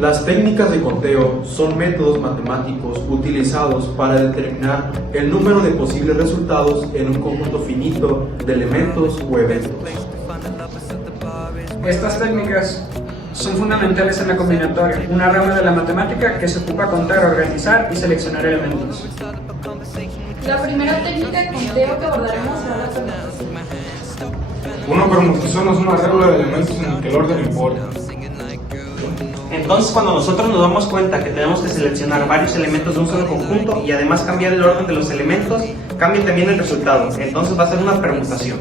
Las técnicas de conteo son métodos matemáticos utilizados para determinar el número de posibles resultados en un conjunto finito de elementos o eventos. Estas técnicas son fundamentales en la combinatoria, una rama de la matemática que se ocupa contar, organizar y seleccionar elementos. La primera técnica de conteo que abordaremos será la permutación. Una permutación es una regla de elementos en el que el orden importa. Entonces, cuando nosotros nos damos cuenta que tenemos que seleccionar varios elementos de un solo conjunto y además cambiar el orden de los elementos, cambia también el resultado. Entonces va a ser una permutación.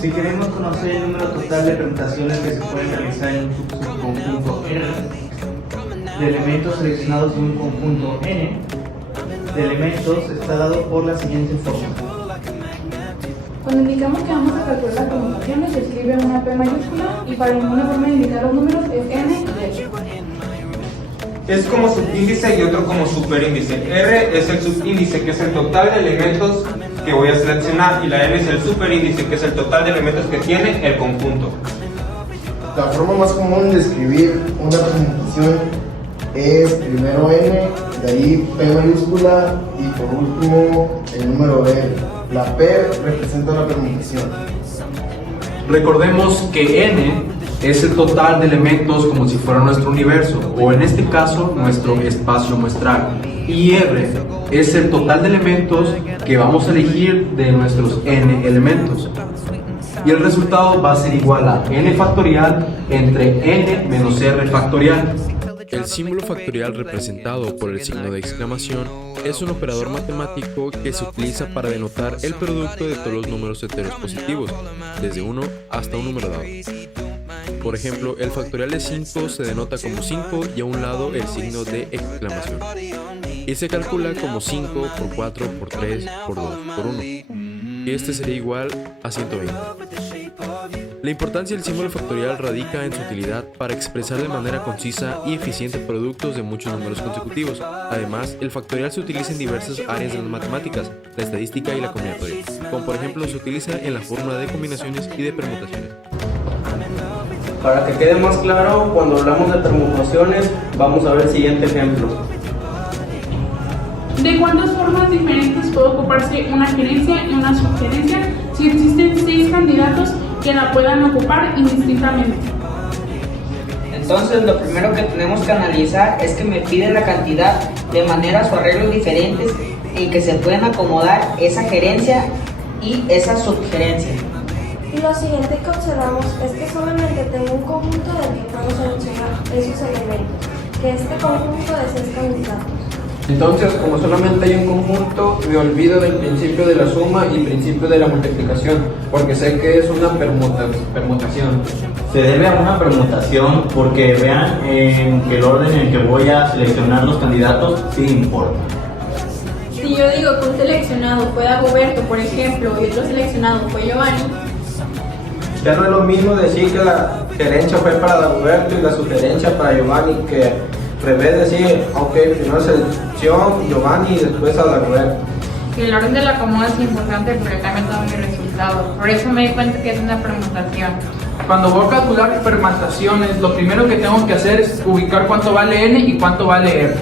Si queremos conocer el número total de permutaciones que se pueden realizar en un subconjunto R, de elementos seleccionados de un conjunto N, de elementos está dado por la siguiente fórmula. Cuando indicamos que vamos a calcular las permutaciones, se escribe una P mayúscula y para ninguna forma de indicar los números es N y L. Es como subíndice y otro como superíndice. R es el subíndice, que es el total de elementos que voy a seleccionar, y la N es el superíndice, que es el total de elementos que tiene el conjunto. La forma más común de escribir una permutación es primero N, de ahí P mayúscula y por último el número L. La P representa la permutación. Recordemos que n es el total de elementos como si fuera nuestro universo, o en este caso nuestro espacio muestral, y r es el total de elementos que vamos a elegir de nuestros n elementos. Y el resultado va a ser igual a n factorial entre n menos r factorial. El símbolo factorial representado por el signo de exclamación es un operador matemático que se utiliza para denotar el producto de todos los números enteros positivos, desde 1 hasta un número dado. Por ejemplo, el factorial de 5 se denota como 5 y a un lado el signo de exclamación. Y se calcula como 5 por 4 por 3 por 2 por 1. Y este sería igual a 120. La importancia del símbolo factorial radica en su utilidad para expresar de manera concisa y eficiente productos de muchos números consecutivos. Además, el factorial se utiliza en diversas áreas de las matemáticas, la estadística y la combinatoria, como por ejemplo se utiliza en la fórmula de combinaciones y de permutaciones. Para que quede más claro, cuando hablamos de permutaciones, vamos a ver el siguiente ejemplo. ¿De cuántas formas diferentes puede ocuparse una gerencia y una subgerencia si existen 6 candidatos que la puedan ocupar indistintamente? Entonces, lo primero que tenemos que analizar es que me piden la cantidad de maneras o arreglos diferentes en que se pueden acomodar esa gerencia y esa subgerencia. Y lo siguiente que observamos es que solamente tengo un conjunto del que puedo seleccionar esos elementos, que es este conjunto de 6 candidatos. Entonces, como solamente hay un conjunto, me olvido del principio de la suma y principio de la multiplicación, porque sé que es una permutación. Se debe a una permutación porque vean que el orden en el que voy a seleccionar los candidatos sí importa. Si yo digo que un seleccionado fue Dagoberto, por ejemplo, y otro seleccionado fue Giovanni, Ya no es lo mismo decir que la gerencia fue para Dagoberto y la sugerencia para Giovanni, que al revés decir, ok, primero selección Giovanni y después a Dagoberto. que el orden de la acomodo es importante porque cambia todo mi resultado. Por eso me di cuenta que es una permutación. Cuando voy a calcular permutaciones, lo primero que tengo que hacer es ubicar cuánto vale n y cuánto vale r.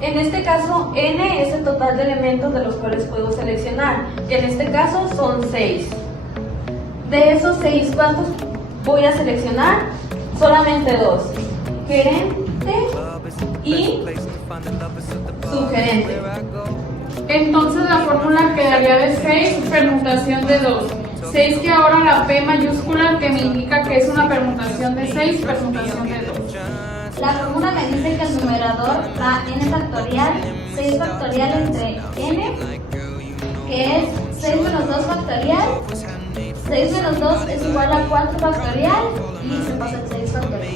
En este caso, n es el total de elementos de los cuales puedo seleccionar, que en este caso son 6. De esos 6, ¿cuántos voy a seleccionar? Solamente 2. Gerente y subgerente. Entonces la fórmula quedaría de 6, permutación de 2. 6 que ahora la P mayúscula que me indica que es una permutación de 6, permutación de 2. La fórmula me dice que el numerador da n factorial, 6 factorial entre n, que es 6 menos 2 factorial. 6 menos 2 es igual a 4 factorial y se pasa el 6 factorial.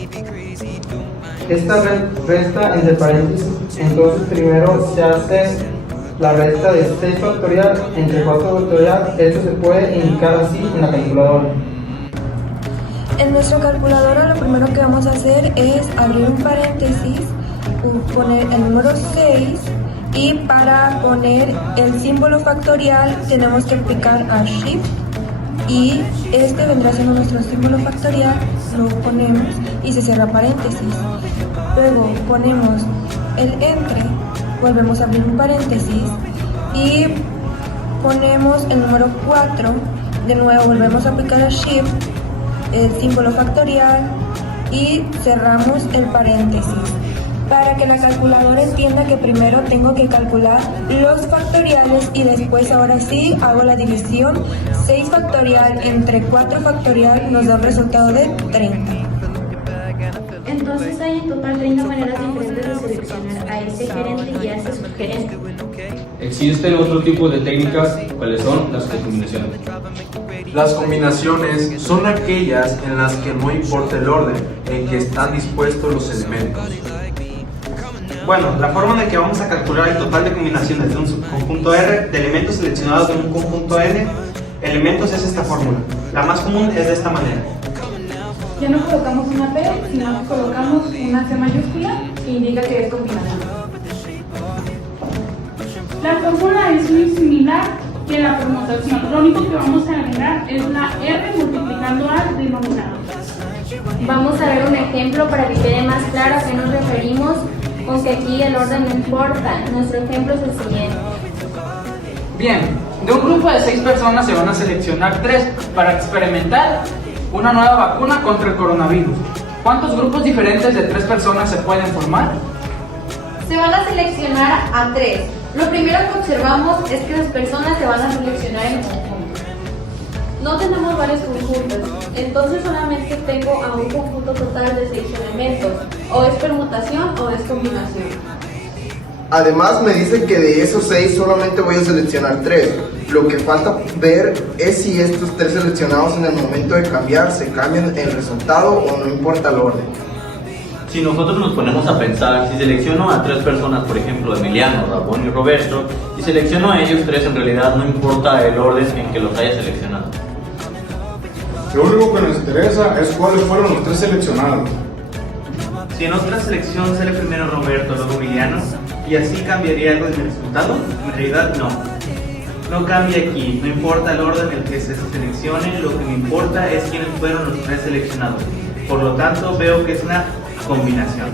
Esta resta entre paréntesis, entonces primero se hace la resta de 6 factorial entre 4 factorial. Esto se puede indicar así en la calculadora. En nuestra calculadora lo primero que vamos a hacer es abrir un paréntesis, poner el número 6 y para poner el símbolo factorial tenemos que aplicar a Shift y este vendrá siendo nuestro símbolo factorial, lo ponemos y se cierra paréntesis. Luego ponemos el entre, volvemos a abrir un paréntesis y ponemos el número 4, de nuevo volvemos a aplicar el shift, el símbolo factorial y cerramos el paréntesis. Para que la calculadora entienda que primero tengo que calcular los factoriales y después ahora sí hago la división. 6 factorial entre 4 factorial nos da un resultado de 30. Entonces hay en total 30 maneras diferentes de seleccionar a ese gerente y a ese subgerente. Existen otro tipo de técnicas, ¿cuáles son? Las combinaciones. Las combinaciones son aquellas en las que no importa el orden en que están dispuestos los elementos. Bueno, la forma en la que vamos a calcular el total de combinaciones de un subconjunto R de elementos seleccionados de un conjunto N elementos es esta fórmula. La más común es de esta manera. Ya no colocamos una P, sino que colocamos una C mayúscula que indica que es combinación. La fórmula es muy similar que la permutación. Lo único que vamos a agregar es la R multiplicando al denominador. Vamos a ver un ejemplo para que quede más claro a qué nos referimos con que aquí el orden no importa. Nuestro ejemplo es el siguiente. Bien, de un grupo de 6 personas se van a seleccionar 3 para experimentar una nueva vacuna contra el coronavirus. ¿Cuántos grupos diferentes de 3 personas se pueden formar? Se van a seleccionar a 3. Lo primero que observamos es que las personas se van a seleccionar en conjunto. No tenemos varios conjuntos, entonces solamente tengo a un conjunto total de 6 elementos. O es permutación o es combinación. Además me dice que de esos 6 solamente voy a seleccionar 3. Lo que falta ver es si estos 3 seleccionados en el momento de cambiar se cambian el resultado o no importa el orden. Si nosotros nos ponemos a pensar, si selecciono a 3 personas, por ejemplo Emiliano, Ramón y Roberto, y selecciono a ellos 3, en realidad no importa el orden en que los haya seleccionado. Lo único que nos interesa es cuáles fueron los 3 seleccionados. Si en otra selección sale primero Roberto, luego Emiliano, y así cambiaría algo de mi resultado, en realidad no. No cambia aquí, no importa el orden en el que se seleccione, lo que me importa es quiénes fueron los 3 seleccionados. Por lo tanto, veo que es una combinación.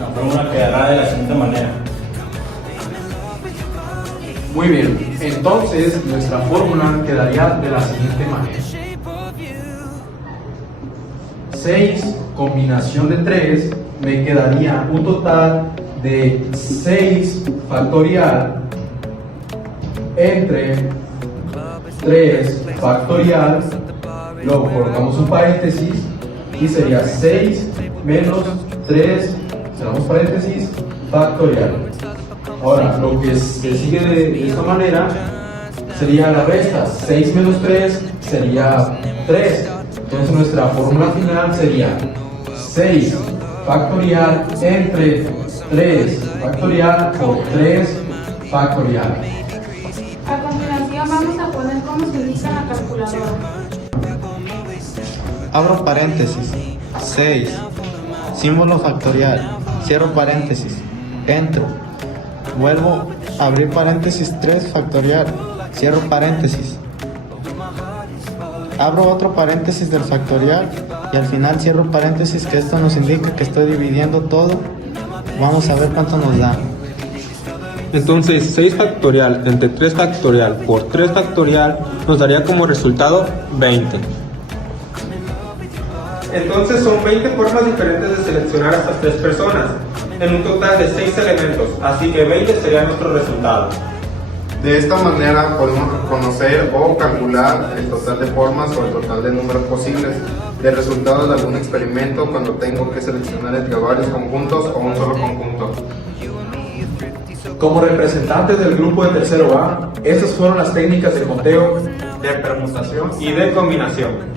La fórmula quedará de la siguiente manera. Muy bien, entonces nuestra fórmula quedaría de la siguiente manera. 6 combinación de 3 me quedaría un total de 6 factorial entre 3 factorial, luego colocamos un paréntesis y sería 6 menos 3, cerramos paréntesis, factorial. Ahora, lo que se sigue de esta manera sería la resta. 6 menos 3 sería 3. Entonces nuestra fórmula final sería 6 factorial entre 3 factorial por 3 factorial. A continuación vamos a poner cómo se utiliza la calculadora. Abro paréntesis, 6, símbolo factorial, cierro paréntesis, entro, vuelvo a abrir paréntesis, 3 factorial, cierro paréntesis, abro otro paréntesis del factorial y al final cierro paréntesis, que esto nos indica que estoy dividiendo todo. Vamos a ver cuánto nos da. Entonces 6 factorial entre 3 factorial por 3 factorial nos daría como resultado 20. Entonces son 20 formas diferentes de seleccionar a estas 3 personas, en un total de 6 elementos, así que 20 sería nuestro resultado. De esta manera podemos conocer o calcular el total de formas o el total de números posibles de resultados de algún experimento cuando tengo que seleccionar entre varios conjuntos o un solo conjunto. Como representantes del grupo de tercero A, estas fueron las técnicas de conteo, de permutación y de combinación.